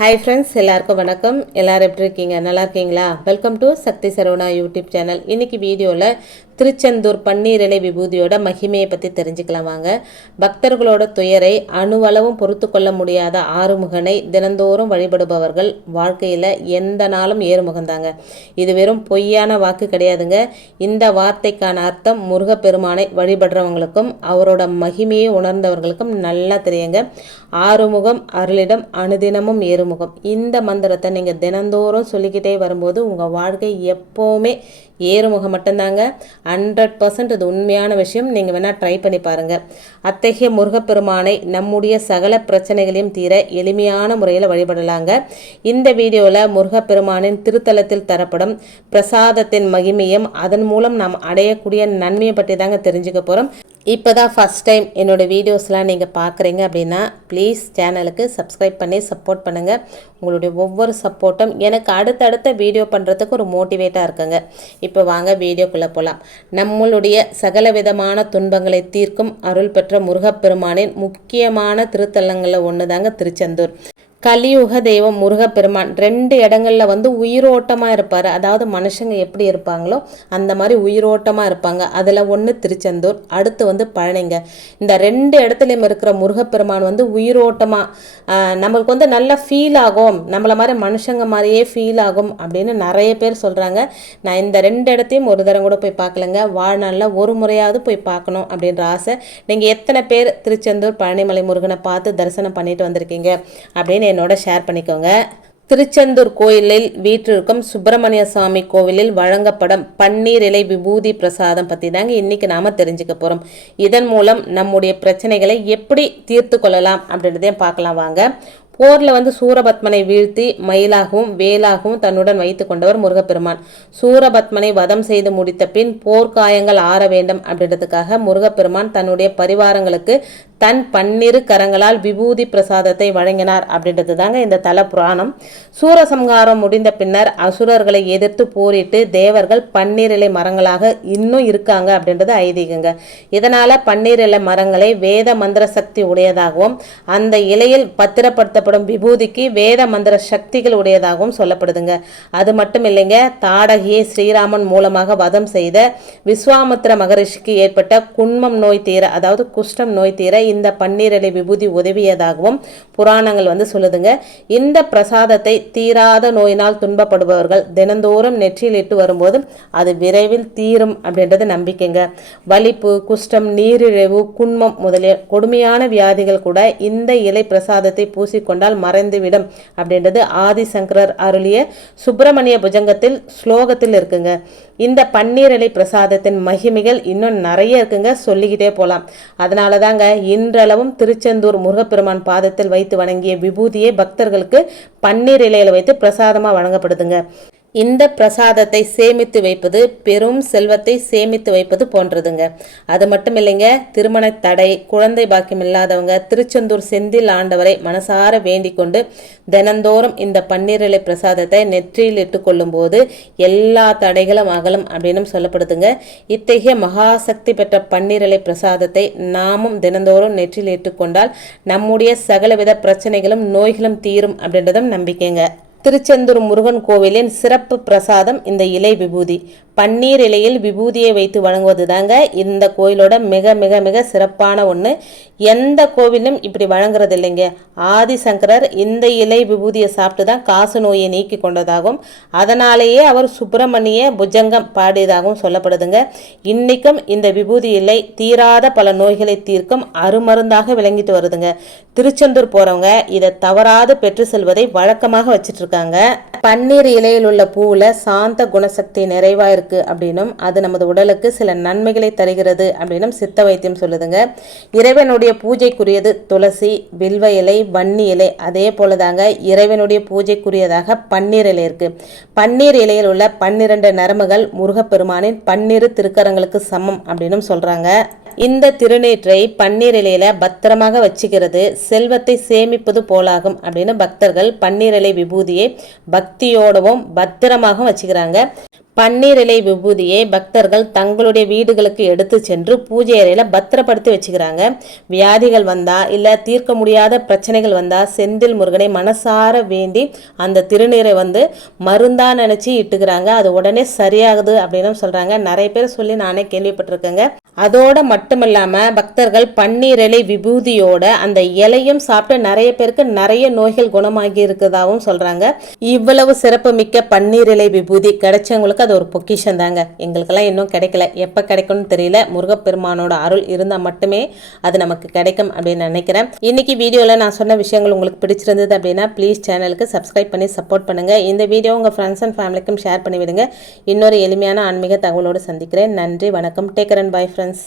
Hi friends எல்லாருக்கும் வணக்கம். எல்லாரும் எப்படி இருக்கீங்க? நல்லா இருக்கீங்களா? Welcome to Sakthi Saravana YouTube channel இன்னைக்கு வீடியோவில் திருச்செந்தூர் பன்னீர் இலை விபூதியோட மகிமையை பற்றி தெரிஞ்சுக்கலாம் வாங்க. பக்தர்களோட துயரை அணுவளவும் பொறுத்து கொள்ள முடியாத ஆறுமுகனை தினந்தோறும் வழிபடுபவர்கள் வாழ்க்கையில் எந்த நாளும் ஏறுமுகந்தாங்க இது வெறும் பொய்யான வாக்கு கிடையாதுங்க. இந்த வார்த்தைக்கான அர்த்தம் முருகப்பெருமானை வழிபடுறவங்களுக்கும் அவரோட மகிமையை உணர்ந்தவர்களுக்கும் நல்லா தெரியுங்க. ஆறுமுகம் அருளிடம் அனுதினமும் திருமுகம் இந்த மந்திரத்தை நீங்கள் தினந்தோறும் சொல்லிக்கிட்டே வரும்போது உங்கள் வாழ்க்கை எப்போவுமே ஏறுமுகம் மட்டும்தாங்க. ஹண்ட்ரட் பர்சன்ட் இது உண்மையான விஷயம். நீங்கள் வேணால் ட்ரை பண்ணி பாருங்கள் அத்தகைய முருகப்பெருமானை நம்முடைய சகல பிரச்சனைகளையும் தீர எளிமையான முறையில் வழிபடலாங்க. இந்த வீடியோவில் முருகப்பெருமானின் திருத்தலத்தில் தரப்படும் பிரசாதத்தின் மகிமையும் அதன் மூலம் நாம் அடையக்கூடிய நன்மையை பற்றி தாங்க தெரிஞ்சுக்க போகிறோம் இப்போ தான் ஃபஸ்ட் டைம் என்னோட வீடியோஸ்லாம் நீங்கள் பார்க்குறீங்க அப்படின்னா ப்ளீஸ் சேனலுக்கு சப்ஸ்கிரைப் பண்ணி சப்போர்ட் பண்ணுங்கள் உங்களுடைய ஒவ்வொரு சப்போர்ட்டும் எனக்கு அடுத்தடுத்த வீடியோ பண்ணுறதுக்கு ஒரு மோட்டிவேட்டாக இருக்குங்க. இப்போ வாங்க வீடியோக்குள்ளே போகலாம் நம்மளுடைய சகல விதமான துன்பங்களை தீர்க்கும் அருள் பெற்ற முருகப்பெருமானின் முக்கியமான திருத்தலங்களில் ஒன்று தாங்க திருச்செந்தூர். கலியுக தெய்வம் முருகப்பெருமான் ரெண்டு இடங்கள்ல வந்து உயிரோட்டமாக இருப்பார். அதாவது மனுஷங்க எப்படி இருப்பாங்களோ அந்த மாதிரி உயிரோட்டமாக இருப்பாங்க. அதில் ஒன்று திருச்செந்தூர் அடுத்து வந்து பழனிங்க. இந்த ரெண்டு இடத்துலையும் இருக்கிற முருகப்பெருமான் வந்து உயிரோட்டமாக நம்மளுக்கு வந்து நல்லா ஃபீல் ஆகும். நம்மளை மாதிரி மனுஷங்க மாதிரியே ஃபீல் ஆகும் அப்படின்னு நிறைய பேர் சொல்கிறாங்க நான் இந்த ரெண்டு இடத்தையும் ஒரு தரம் கூட போய் பார்க்கலங்க. வாழ்நாளில் ஒரு முறையாவது போய் பார்க்கணும் அப்படின்ற ஆசை. நீங்கள் எத்தனை பேர் திருச்செந்தூர் பழனிமலை முருகனை பார்த்து தரிசனம் பண்ணிட்டு வந்திருக்கீங்க அப்படின்னு என்னோட ஷேர் பண்ணிக்கோங்க. திருச்செந்தூர் கோயிலில் வீற்றிருக்கும் சுப்பிரமணிய சுவாமி கோவிலில் வழங்கப்படும் பன்னீர் இலை விபூதி பிரசாதம் பற்றி தாங்க இன்னைக்கு நாம் தெரிஞ்சுக்க போகிறோம் இதன் மூலம் நம்முடைய பிரச்சனைகளை எப்படி தீர்த்து கொள்ளலாம் அப்படின்றதையும் பார்க்கலாம் வாங்க. போரில் வந்து சூரபத்மனை வீழ்த்தி மயிலாகவும் வேலாகவும் தன்னுடன் வைத்து கொண்டவர் முருகப்பெருமான். சூரபத்மனை வதம் செய்து முடித்த பின் போர்க்காயங்கள் ஆற வேண்டும் அப்படின்றதுக்காக முருகப்பெருமான் தன்னுடைய பரிவாரங்களுக்கு தன் பன்னிரு கரங்களால் விபூதி பிரசாதத்தை வழங்கினார் அப்படின்றது தாங்க இந்த தல புராணம். சூரசம்ஹாரம் முடிந்த பின்னர் அசுரர்களை எதிர்த்து போரிட்டு தேவர்கள் பன்னீர் இலை மரங்களாக இன்னும் இருக்காங்க அப்படின்றது ஐதீகங்க. இதனால பன்னீரிலை மரங்களை வேத மந்திர சக்தி உடையதாகவும் அந்த இலையில் பத்திரப்படுத்தப்படும் விபூதிக்கு வேத மந்திர சக்திகள் உடையதாகவும் சொல்லப்படுதுங்க. அது மட்டும் இல்லைங்க தாடகியை ஸ்ரீராமன் மூலமாக வதம் செய்த விஸ்வாமித்ர மகரிஷிக்கு ஏற்பட்ட குன்மம் நோய் தீர அதாவது குஷ்டம் நோய் தீர இந்த பன்னீரலை விபூதி உதவியதாகவும் புராணங்கள் வந்து சொல்லுதுங்க. இந்த பிரசாதத்தை தீராத நோயினால் துன்பப்படுபவர்கள் தினந்தோறும் நெற்றியில் இட்டு வரும்போது அது விரைவில் தீரும் அப்படின்றது நம்பிக்கைங்க. வலிப்பு குஷ்டம் நீரிழிவு குன்மம் முதலிய கொடுமையான வியாதிகள் கூட இந்த இலை பிரசாதத்தை பூசிக்கொண்டால் மறைந்துவிடும் அப்படின்றது ஆதிசங்கரர் அருளிய சுப்பிரமணிய புஜங்கத்தில் ஸ்லோகத்தில் இருக்குங்க. இந்த பன்னீர் இலை பிரசாதத்தின் மகிமைகள் இன்னும் நிறைய இருக்குங்க. சொல்லிக்கிட்டே போகலாம் அதனால தாங்க இன்றளவும் திருச்செந்தூர் முருகப்பெருமான் பாதத்தில் வைத்து வணங்கிய விபூதியை பக்தர்களுக்கு பன்னீர் இலையில வைத்து பிரசாதமாக வழங்கப்படுதுங்க. இந்த பிரசாதத்தை சேமித்து வைப்பது பெரும் செல்வத்தை சேமித்து வைப்பது போன்றதுங்க. அது மட்டும் இல்லைங்க திருமண தடை குழந்தை பாக்கியம் இல்லாதவங்க திருச்செந்தூர் செந்தில் ஆண்டவரை மனசார வேண்டிக் கொண்டு தினந்தோறும் இந்த பன்னீரிலை பிரசாதத்தை நெற்றியில் இட்டுக்கொள்ளும்போது எல்லா தடைகளும் அகலும் அப்படின்னு சொல்லப்படுதுங்க. இத்தகைய மகாசக்தி பெற்ற பன்னீரிலை பிரசாதத்தை நாமும் தினந்தோறும் நெற்றியில் இட்டுக்கொண்டால் நம்முடைய சகலவித பிரச்சனைகளும் நோய்களும் தீரும் அப்படின்றதும் நம்பிக்கைங்க. திருச்செந்தூர் முருகன் கோவிலின் சிறப்பு பிரசாதம் இந்த இலை விபூதி. பன்னீர் இலையில் விபூதியை வைத்து வழங்குவது தாங்க இந்த கோயிலோட மிக மிக மிக சிறப்பான ஒன்று எந்த கோவிலும் இப்படி வழங்குறது இல்லைங்க ஆதிசங்கரர் இந்த இலை விபூதியை சாப்பிட்டு தான் காசு நோயை நீக்கி கொண்டதாகவும் அதனாலேயே அவர் சுப்பிரமணிய புஜங்கம் பாடியதாகவும் சொல்லப்படுதுங்க. இன்றைக்கும் இந்த விபூதி இலை தீராத பல நோய்களை தீர்க்கும் அருமருந்தாக விளங்கிட்டு வருதுங்க. திருச்செந்தூர் போகிறவங்க இதை தவறாது பெற்று செல்வதை வழக்கமாக வச்சிட்ருக்காங்க. பன்னீர் இலையில் உள்ள பூவில் சாந்த குணசக்தி நிறைவாக இருக்கு அப்படின்னும் அது நமது உடலுக்கு சில நன்மைகளை தருகிறது அப்படின்னும் சித்த வைத்தியம் சொல்லுதுங்க. இறைவனுடைய பூஜைக்குரியது துளசி வில்வ இலை வன்னி இலை அதே போலதாங்க இறைவனுடைய பூஜைக்குரியதாக பன்னீர் இலை இருக்குது பன்னீர் இலையில் உள்ள பன்னிரண்டு நரம்புகள் முருகப்பெருமானின் பன்னிரு திருக்கரங்களுக்கு சமம் அப்படின்னும் சொல்கிறாங்க இந்த திருநீற்றை பன்னீர் இலையில பத்திரமாக வச்சுக்கிறது செல்வத்தை சேமிப்பது போலாகும் அப்படின்னு பக்தர்கள் பன்னீர் இலை விபூதியை பக்தியோடவும் பத்திரமாகவும் வச்சுக்கிறாங்க. பன்னீர் இலை விபூதியை பக்தர்கள் தங்களுடைய வீடுகளுக்கு எடுத்து சென்று பூஜை அறையில் பத்திரப்படுத்தி வச்சுக்கிறாங்க. வியாதிகள் வந்தால் இல்லை தீர்க்க முடியாத பிரச்சனைகள் வந்தால் செந்தில் முருகனை மனசார வேண்டி அந்த திருநீரை வந்து மருந்தாக நினச்சி இட்டுக்கிறாங்க. அது உடனே சரியாகுது அப்படின்னு சொல்கிறாங்க நிறைய பேர் சொல்லி நானே கேள்விப்பட்டிருக்கேங்க. அதோட மட்டும் இல்லாமல் பக்தர்கள் பன்னீர் இலை விபூதியோட அந்த இலையும் சாப்பிட்டு நிறைய பேருக்கு நிறைய நோய்கள் குணமாகி இருக்கிறதாகவும் சொல்கிறாங்க இவ்வளவு சிறப்பு மிக்க பன்னீர் இலை விபூதி கிடைச்சவங்களுக்கு அது ஒரு பொக்கிஷம் தாங்க. எங்களுக்கெல்லாம் இன்னும் கிடைக்கல. எப்போ கிடைக்கும்னு தெரியல. முருகப்பெருமானோட அருள் இருந்தால் மட்டுமே அது நமக்கு கிடைக்கும் அப்படின்னு நினைக்கிறேன். இன்னைக்கு வீடியோவில் நான் சொன்ன விஷயங்கள் உங்களுக்கு பிடிச்சிருந்தது அப்படின்னா ப்ளீஸ் சேனலுக்கு சப்ஸ்கிரைப் பண்ணி சப்போர்ட் பண்ணுங்கள் இந்த வீடியோ உங்கள் ஃப்ரெண்ட்ஸ் அண்ட் ஃபேமிலிக்கும் ஷேர் பண்ணிவிடுங்க. இன்னொரு எளிமையான ஆன்மீக தகவலோடு சந்திக்கிறேன். நன்றி வணக்கம். Taker and bye friends